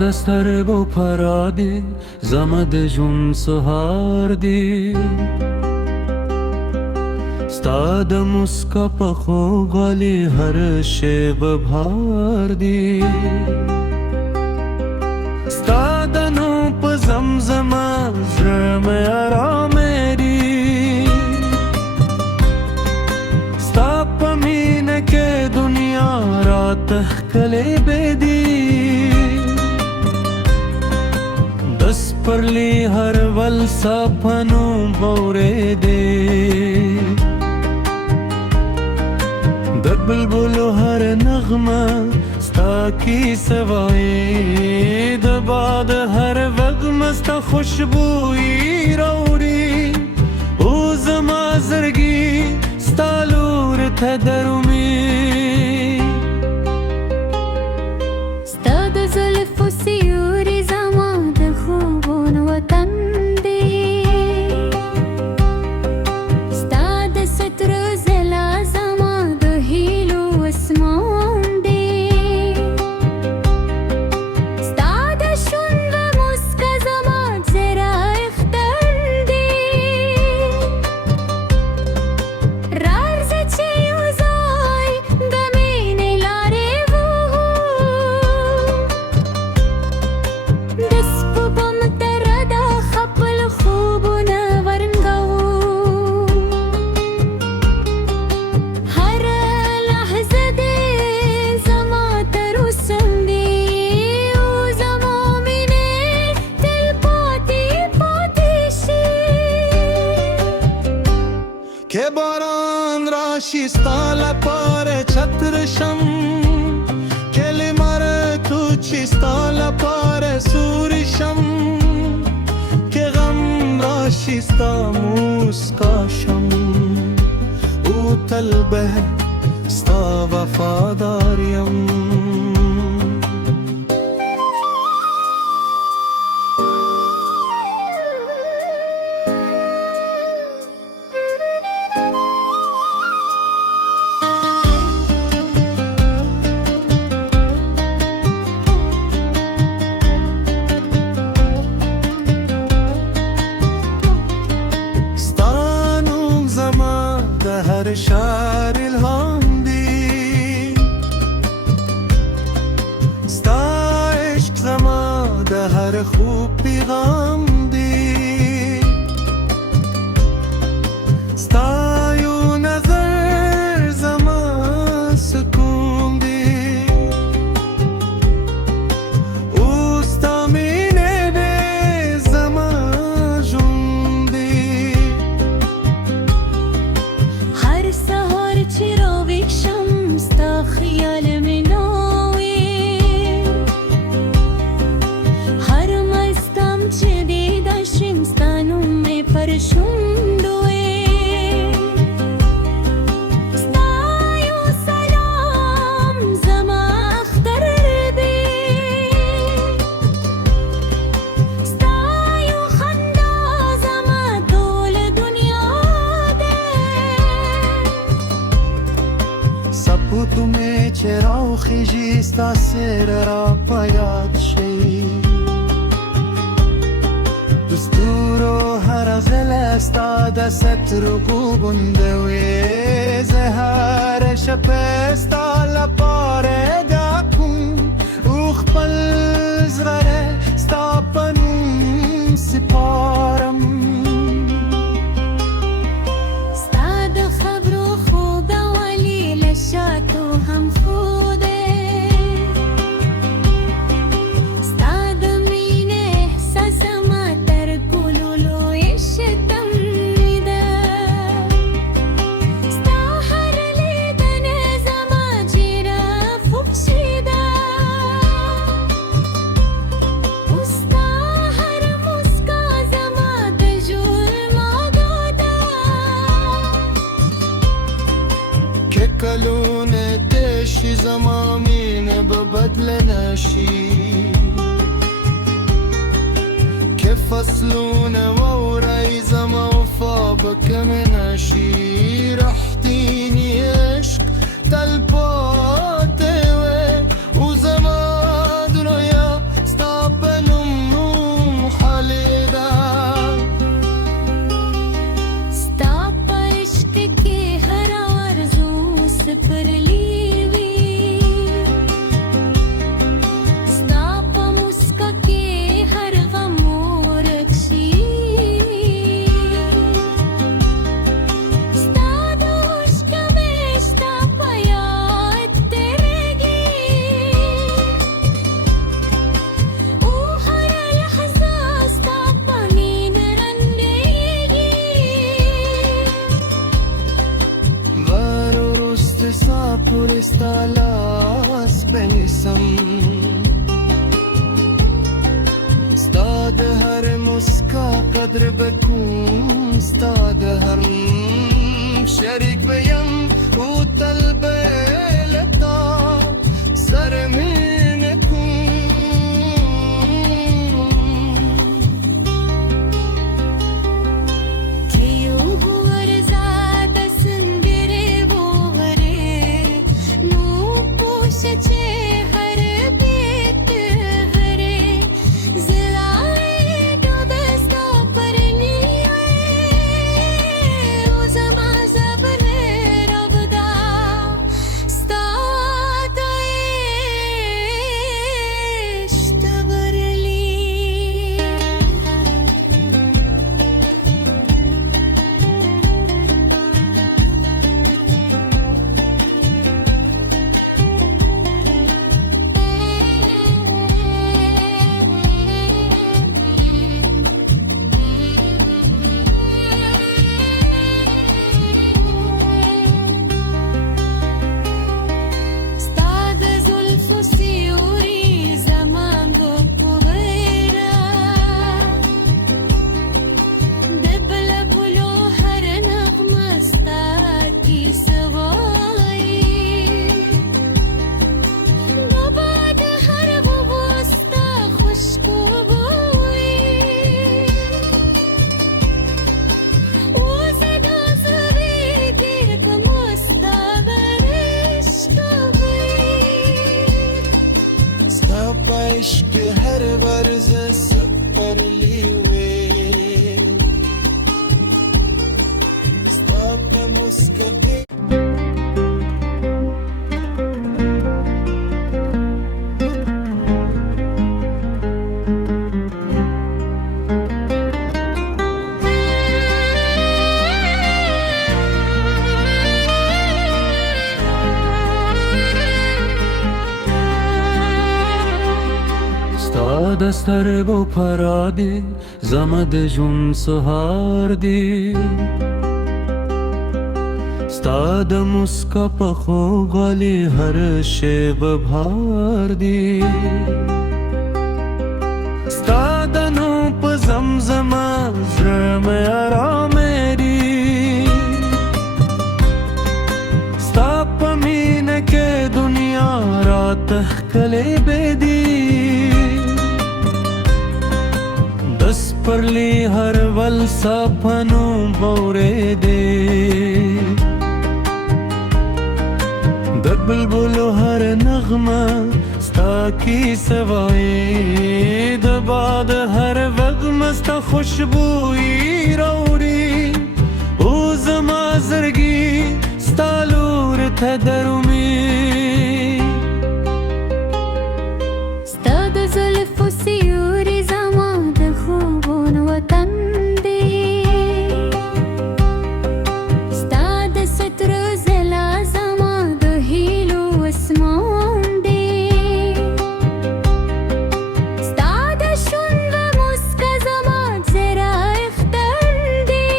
د سترګو پرا دی زما د ژوند سهار دی ستا د مسکا په خوږوالي هر شیبه بهار دی ستا د نوم په زمزمه زړه مې ارامه دی ستا په مینه کې دنیا راته ښکلې بدي د سپرلي هر ول سپنو اورېدې د بلبلو هر نغمه ستا کیسه وایي د باد هر وږمه ستا خوشبويي راوړي او زما زړګي ستا لور ته درومي ستا د زلفو سیوري زما د خوبونو وطن دی ستا د سترو ځلا زما د هیلو اسمان دی ستا د شونډو مسکا زما زړه اختر دی راځه چې یو ځای د مینې لارې ووهو د سپوږم تره د خپل خوبونه ورنګوو هره لحظه دې زما تر اوسه دی او زما مینې تل پاتې پاتې شي که باران راشي ستا لپاره چتر شم که لمر کوچی ستا لپاره سوری شم که غم راشي ستا موسکا شم او تل به ستا وفادار یم ستا نوم زما د هر شعر الهام دی ستا عشق زما د هر خوب پیغام دی ستا یو نظر زما سکون دی او ستا مینه دی زما ژوند دی هر سهار چې راویښم ستا خیال مې ناوي هر مستم چې دیده شم ستا نوم مې پر شونډو وي ستا یو سلام زما اختر دی ستا یو خندا زما ټول دنیا دی سپوتو می چې راوخیږي ستا سر را په یاد شي د ستورو هره ځله ستا د سترګو غونډه وي زه هره شپه ستا لپاره دا کوم او خپل زړه ستا په نوم سپارم ستا د خبرو خوږوالي له شاتو هم ښه دی ستا د مینې احساس زما تر ټولو لوی شتمني ده ستا هره لیدنه زما ډېره خوښي ده او ستا هره مسکا زما د ژوند ماده ده که کلونه تشی زما مینه به بدل نشی که فصلونه وورای زما وفا به کم نشی رحتینی عشق تل پاته و او زما دنیا ستا مسافر استالاس بنسم ستاد هر مسکا قدر بکن ستاد هر شریک بیم او طلب لتا سر من کن کیو هور زاد سنگره بوغره نو پوش چه هر بیت هره زلای دبستا پرنیه او زما زبر ربدا ستاتایش تبرلی ستاد زلف و سیوری زمان گو غیره دبل بلو هر نغمه ستاد کی سوایی نباد هر بوستا خوشکو بوی او صدا زویدی که مستبرش کبی ستا عشق هر ورز سپر لیوی ستا په مسکا ستا د سترګو پرا دی زما د ژوند سهار دی ستا د مسکا په خو غالي هر شی بهار دی ستا د نو په زمزمه زړه مې آرام دی ستا په مینه کې دنیا راته ښکلې بدی دس پرلی هر ول سپنو بورې دی د بلبلو هر نغمه ستا کی سوای د باد هر وغم ستا خوشبوئی راوړي او زما زړګي ستا لور ته درومي ستاد زلف و سیوری زما د خوبونو وطن دی ستاد ستر زلا زما د هیلو اسمان دی ستاد شوند و مسکا زما زرا اختر دی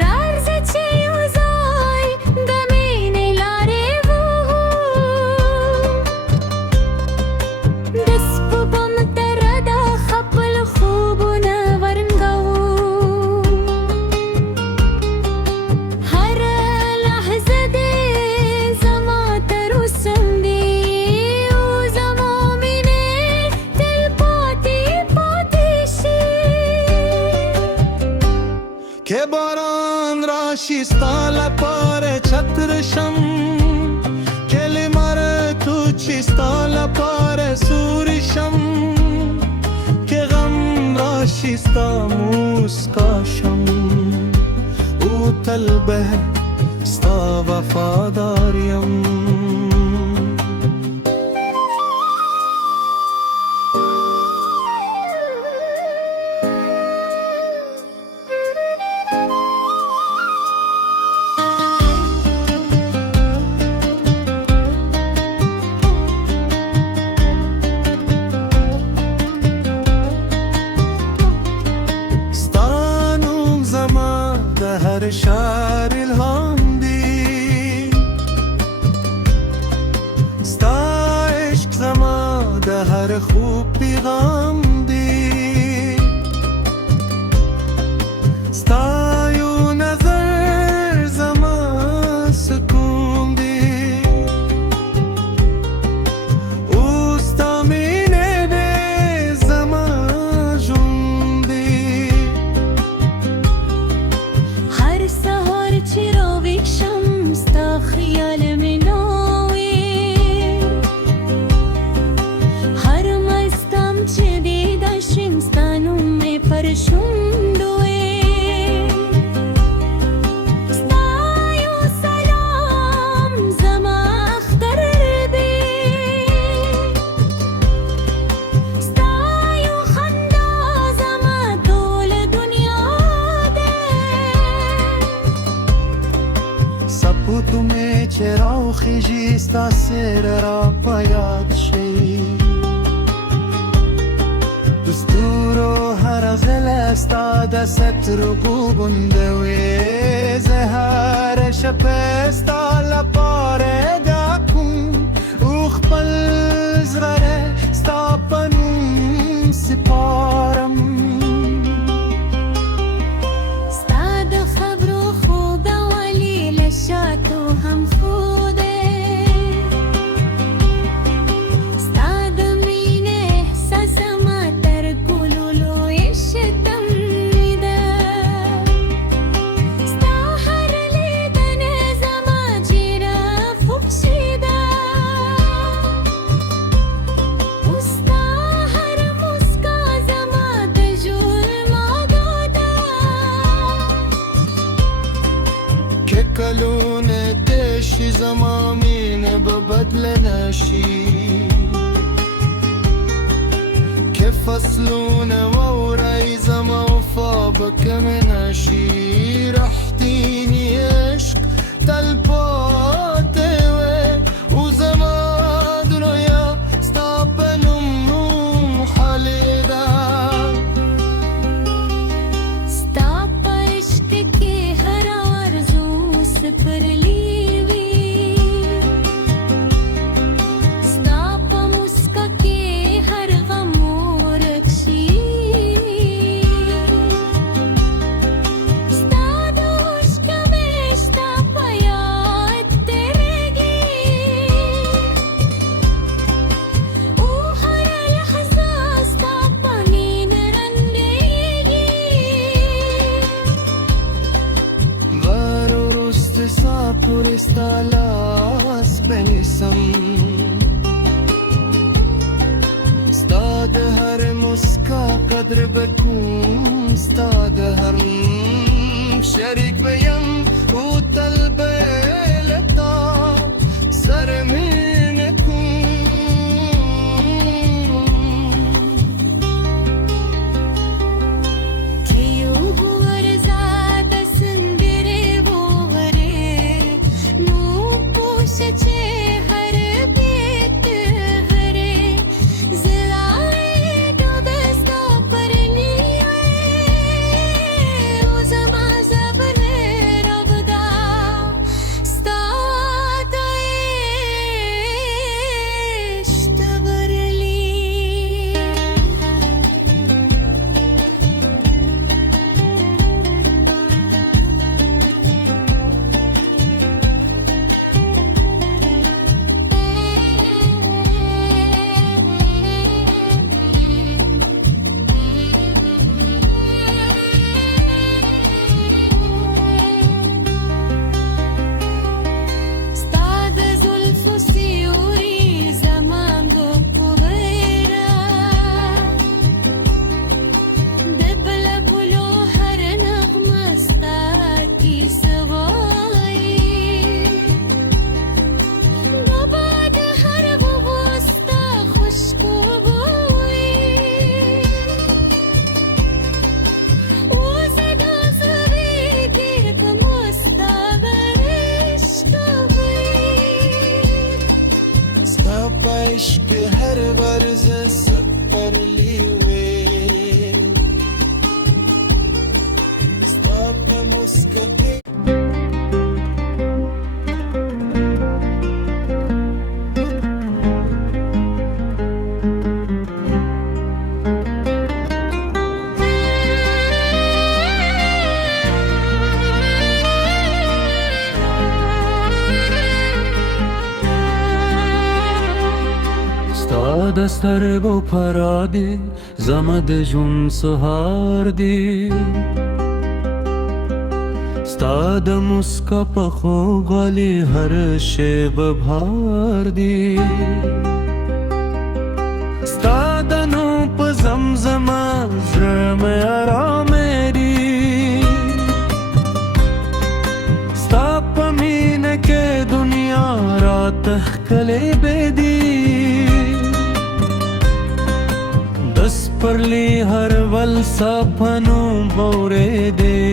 راز چه یوزای د مینې لارې وو د سپوږم تره د خپل خوبونه ورنګو هر لحظه دې زما تر اوسه دی او زما مینې تل پاتې پاتې شي که باران راشي ستا لپاره چتر شم که لمر توچی ستا لپاره سوری شم که غم راشي ستا موسکا شم او تل به ستا وفادار یم هر شهر الهام عمر خوب پیغام دی ستایو نظر زمان سکون دی اوستا مینه ده زمان جون دی هر سهار چراغ شمس تا خیال منوی هر مستم چه دیدشم ستانو می پرشوندوی ستایو سلام زما اختر بی ستایو خندا زما طول دنیا ده سپوتو می چراو خیجی ستا سر را پایاد شی دستورو هر غل ستا د سترگو گندوی زهر شپ ستا لپاره دا کن او خپل زغره ستا پنوم سپارم ستا د خبرو خوږوالی له شاتو هم خوده ستا د مینې احساس ما تر ټولو لوی شتم ده ستا هر لیدنې زما جیره خوښي ده او ستا هر مسکا زما د ژوند ماده ده که کلونه تشی زما مینه به بدل نشی که فصلونه وورای زما وفا به کم نشی رحتینی عشق تل پاته و زما دنیا ستا پنوم خالیده ستا په عشق کې هر آرزو سپرلی وي ستا په مسکا کې هر غم ورک شي ستا د عشق مې ستا په یاد تېرېږي او هره لحظه ستا په مینه رنګېږي غارو رست ساپور استالاس بنسم ستا د هر مسکا قدر بکوم ستا د هر شریک بیم او تل بلتا سر من کن که یو ورځه د سندرې وغورې نو پوشه چې هر بیت هرې زلای ډوبه ستا پر نیوې او زما زبر رب ده ستا ته د سترګو پرا دی زما د ژوند سهار دی ستا د مسکا په خوږوالي هر شیبه بهار دی ستا د نوم په زمزمه زړه مې ارامه دی ستا په مینه کې دنیا راته ښکلې بدي د سپرلي هر ول سپنو اورېدې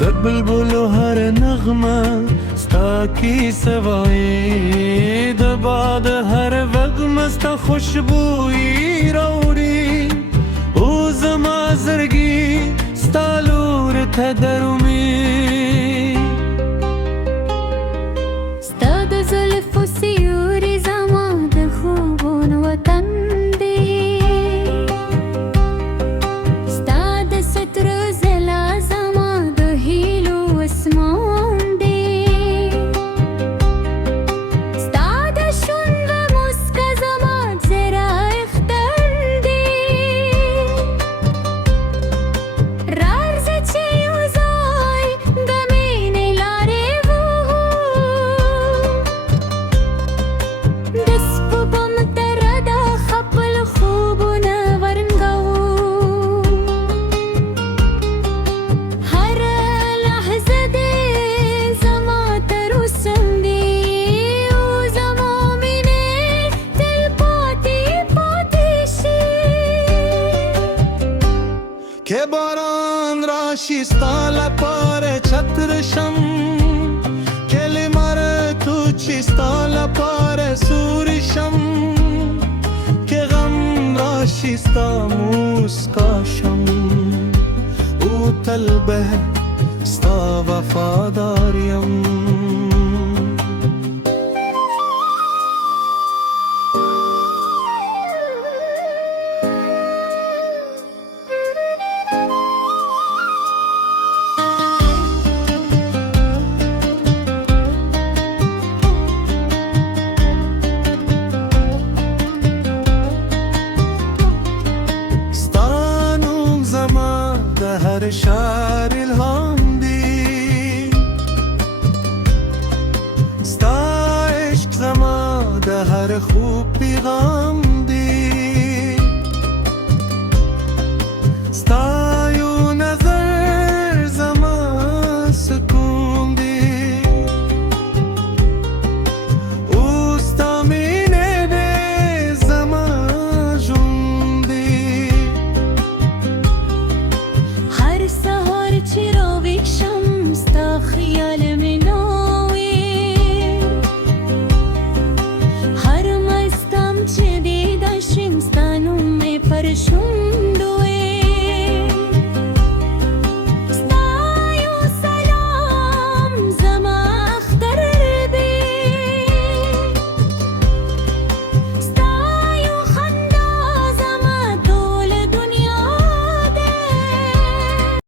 د بلبلو هر نغمه ستا کیسه وایي د باد هر وږمه ستا خوشبويي راوړي او زما زړګي ستا لور ته درومي ستا د زلفو سیوري زما د خوبونو وطن دی ستا د سترو ځلا زما د هیلو اسمان دی ستا د شونډو مسکا زما زړه اختر دی راځه چې یو ځای د مینې لارې ووهو د سپوږم تره د خپل خوبونه ورنګوو هره لحظه دې زما تر اوسه دی او زما مینې تل پاتې پاتې شي که باران راشي ستا لپاره چتر شم که لمر توچی ستا لپاره سوری شم که غم راشي ستا موسکا شم او تل به ستا وفادار یم ستا نوم زما د هر شعر الهام دی ستا عشق زما د هر خوب